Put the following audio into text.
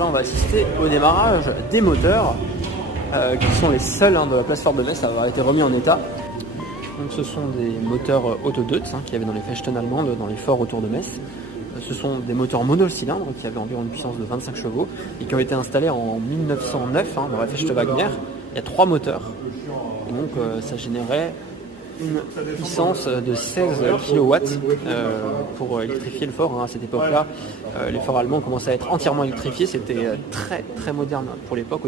là on va assister au démarrage des moteurs qui sont les seuls de la place Forte de Metz à avoir été remis en état. Donc ce sont des moteurs Otto Deutz qu'il y avait dans les Fechten allemandes, dans les forts autour de Metz. Ce sont des moteurs monocylindres qui avaient environ une puissance de 25 chevaux et qui ont été installés en 1909 dans la Fechte Wagner. Il y a 3 moteurs et donc ça générait une puissance de 16 kW pour électrifier le fort. À cette époque-là, les forts allemands commençaient à être entièrement électrifiés. C'était très très moderne pour l'époque.